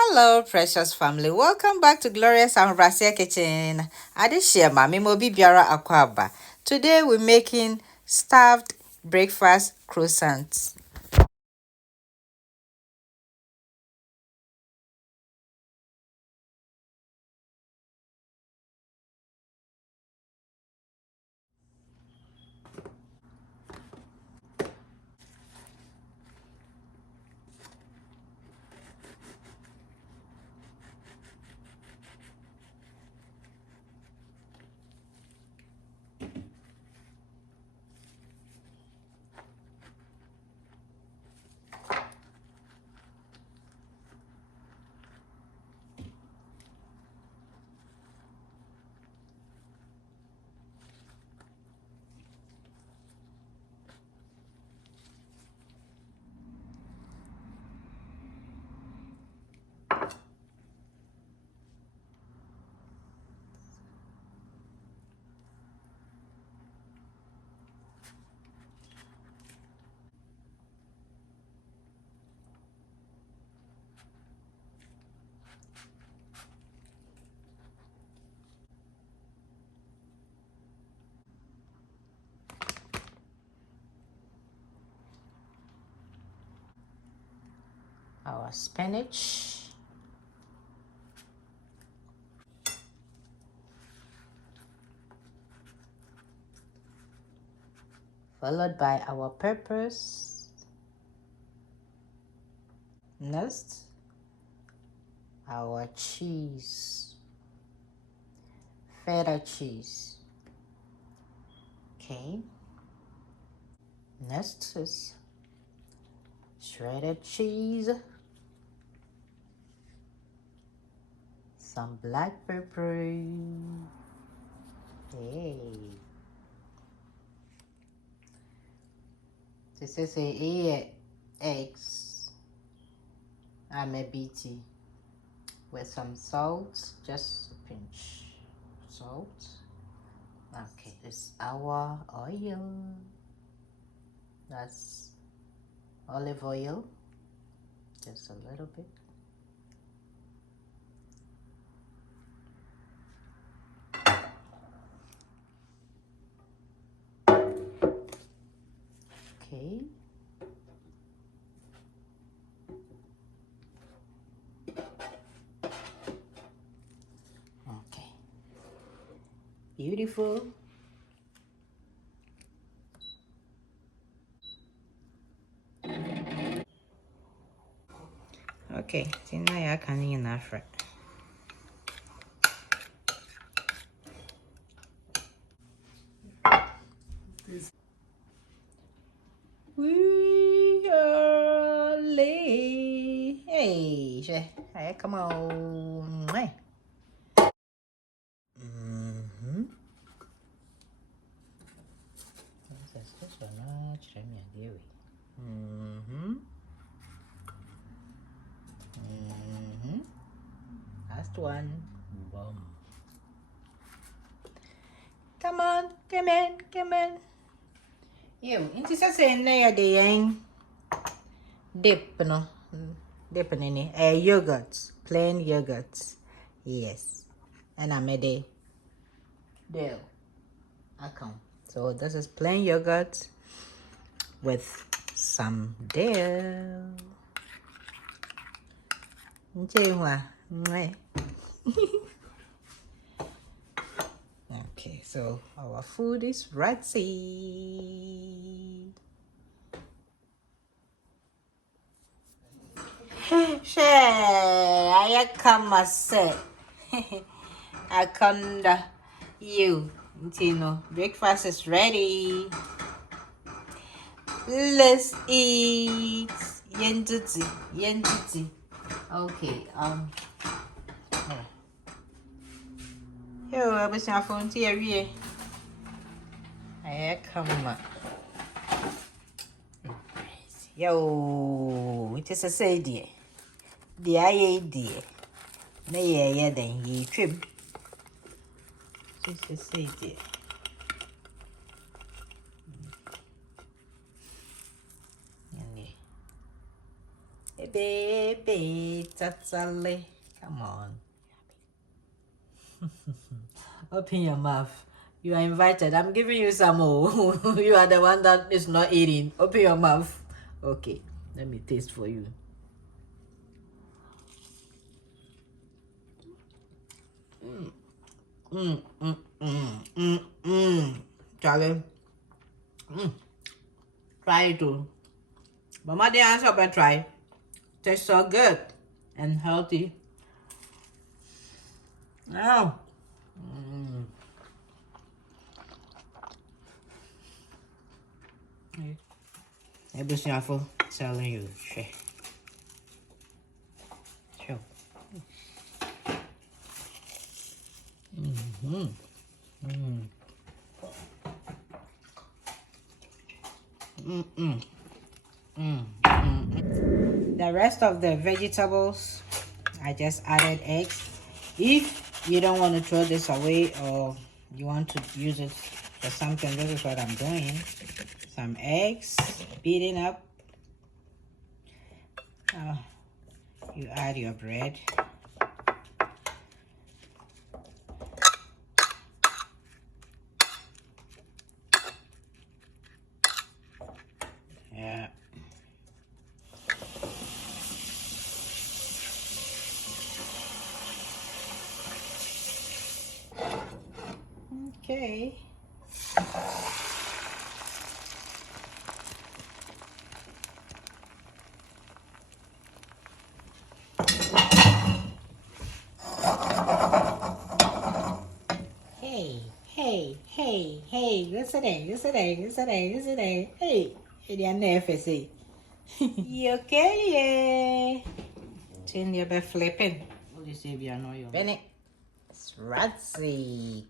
Hello, precious family. Welcome back to Glorious and Brasia Kitchen. Adishia Mami Mobi Biara Akwaba. Today we're making stuffed breakfast croissants. Our spinach, followed by our peppers. Next, our cheese, feta cheese. Okay. Next is shredded cheese, some black pepper. Hey. This is a eggs. I'm a BT with some salt, just a pinch salt. Okay, it's our oil. That's olive oil, just a little bit. Okay. Okay. Beautiful. Okay, so now I can in Africa. We are late. Hey, hey, come on. Hey. Last one. Boom. Come on, come in, come in. You, into saying there the dip, no? Dip in it. Yogurt, plain yogurt. Yes. And I made a deal. I come. So this is plain yogurt with some dill. Okay, so our food is ready. Share, I come myself. I come you. Breakfast is ready. Let's eat. Yenditi, yenditi. Okay, yo, I was on phone here. I come. Yo, it is a say dear. The I dear. Nay, then ye trim. It is a say dear. baby, tatsale. Come on. Open your mouth. You are invited. I'm giving you some more. You are the one that is not eating. Open your mouth. Okay, let me taste for you. Charlie. Try it too. Mama didn't answer, but try. Tastes so good and healthy. Now. Ebusiafo telling you, share. Sure. The rest of the vegetables, I just added eggs. If you don't want to throw this away or you want to use it for something, this is what I'm doing. Some eggs, beating up. You add your bread. Yeah. Okay. Hey, listen, Hey, FSA. You okay? Turn your bed flipping. What do you say if you know your Bennett? It's Ratsy.